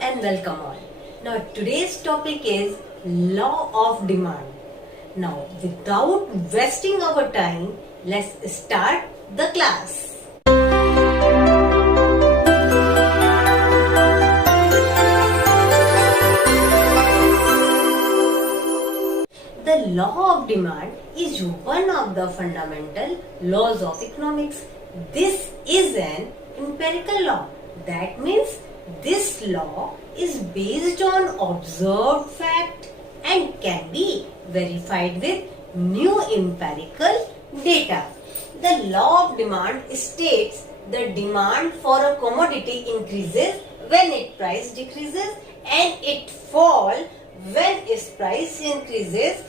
and welcome all. Now today's topic is law of demand. Now without wasting our time, let's start the class. The law of demand is one of the fundamental laws of economics. This is an empirical law. That means this law is based on observed fact and can be verified with new empirical data. The law of demand states the demand for a commodity increases when its price decreases and it falls when its price increases,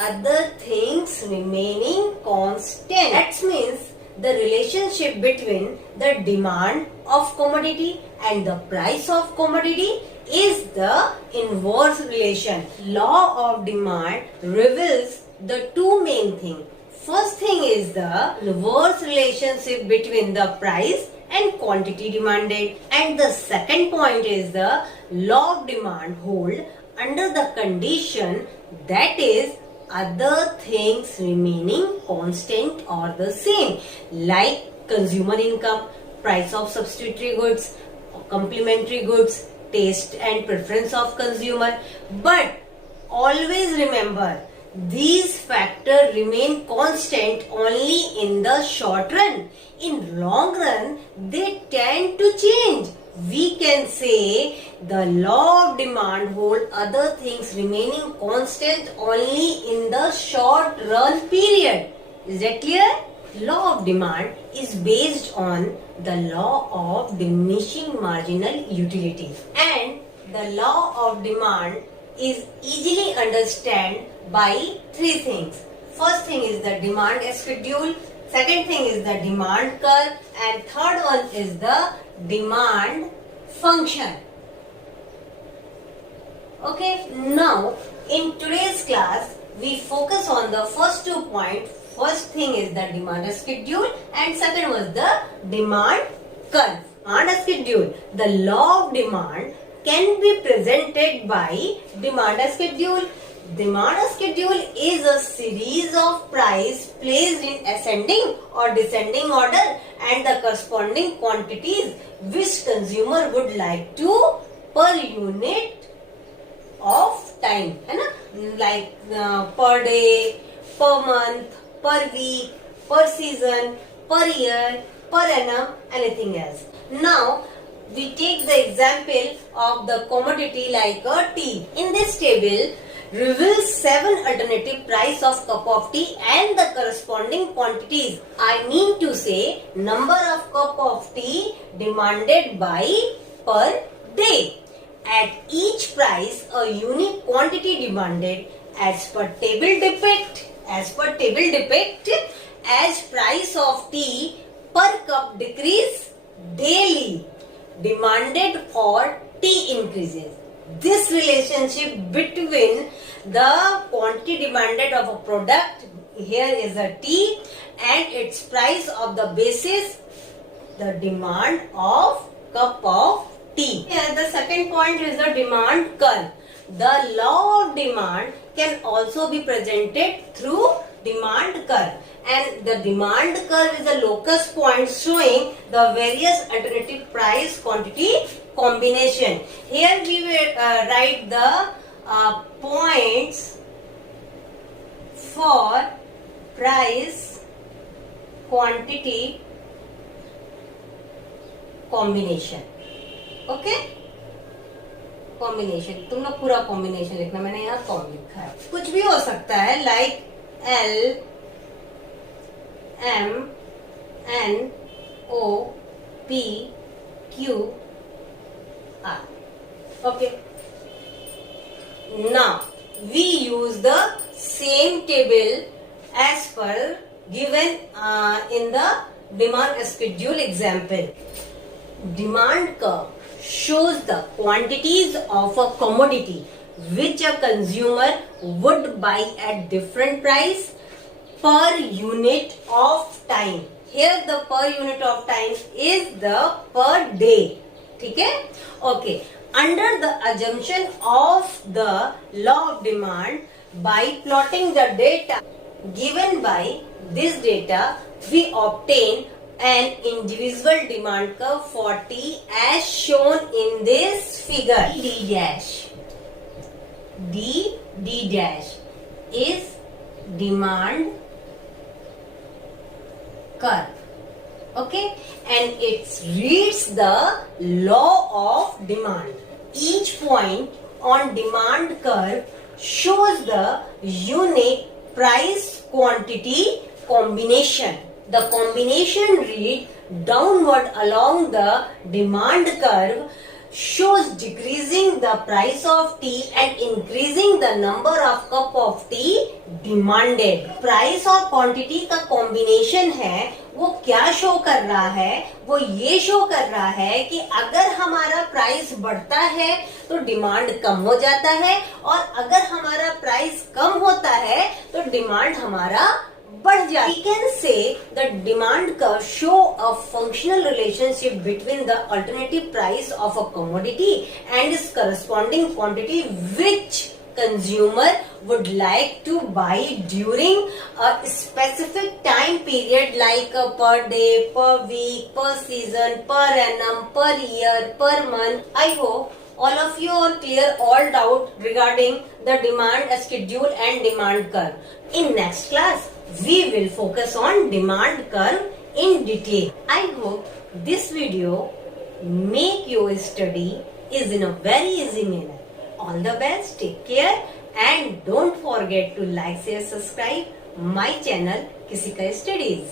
other things remaining constant. That means the relationship between the demand of commodity and the price of commodity is the inverse relation. Law of demand reveals the two main things. First thing is the inverse relationship between the price and quantity demanded, and the second point is the law of demand hold under the condition that is other things remaining constant or the same, like consumer income, price of substitutory goods, complementary goods, taste and preference of consumer. But always remember, these factors remain constant only in the short run. In long run, they tend to change. We can say the law of demand hold other things remaining constant only in the short run period. Is that clear? Law of demand is based on the law of diminishing marginal utility, and the law of demand is easily understood by three things. First thing is the demand schedule, second thing is the demand curve, and third one is the demand function. Okay, now in today's class we focus on the first 2 points. First thing is the demand schedule and second was the demand curve. Demand schedule. The law of demand can be presented by demand schedule. Demand schedule is a series of price placed in ascending or descending order and the corresponding quantities which consumer would like to per unit of time, है ना? Like per day, per month, per week, per season, per year, per annum, anything else. Now we take the example of the commodity like a tea. In this table reveals 7 alternative price of cup of tea and the corresponding quantities. I mean to say number of cup of tea demanded by per day. At each price a unique quantity demanded as per table depict. As price of tea per cup decrease daily, demanded for tea increases. This relationship between the quantity demanded of a product, here is a tea, and its price of the basis, the demand of cup of tea. Here the second point is the demand curve. The law of demand can also be presented through demand curve, and the demand curve is a locus point showing the various alternative price quantity combination. Here we will write the points for price quantity combination. Okay, combination, तुम लोग पूरा combination लिखना, मैंने यहाँ com लिखा है. कुछ भी हो सकता है like L M N O P Q R. Okay. Now we use the same table as per given in the demand schedule example. Demand curve shows the quantities of a commodity which a consumer would buy at different price per unit of time. Here the per unit of time is the per day. ठीक है? Okay. under the assumption of the law of demand. By plotting the data given by this data, we obtain an individual demand curve for T as shown in this figure. D dash is demand curve. Okay, and it reads the law of demand. Each point on demand curve shows the unique price quantity combination. The combination read downward along the demand curve shows decreasing the price of tea and increasing the number of cup of tea demanded. Price और quantity का combination है, वो क्या show कर रहा है? वो ये शो कर रहा है कि अगर हमारा प्राइस बढ़ता है तो डिमांड कम हो जाता है, और अगर हमारा प्राइस कम होता है तो डिमांड हमारा बढ़ जाता है. We can say the demand curve show a functional relationship between the alternative price of a commodity and its corresponding quantity which consumer would like to buy during a specific time period, like per day, per week, per season, per annum, per year, per month. I hope all of you are clear all doubt regarding the demand schedule and demand curve. In next class, we will focus on demand curve in detail. I hope this video make your study is in a very easy manner. All the best, take care, and don't forget to like, share, subscribe my channel Kisika Studies.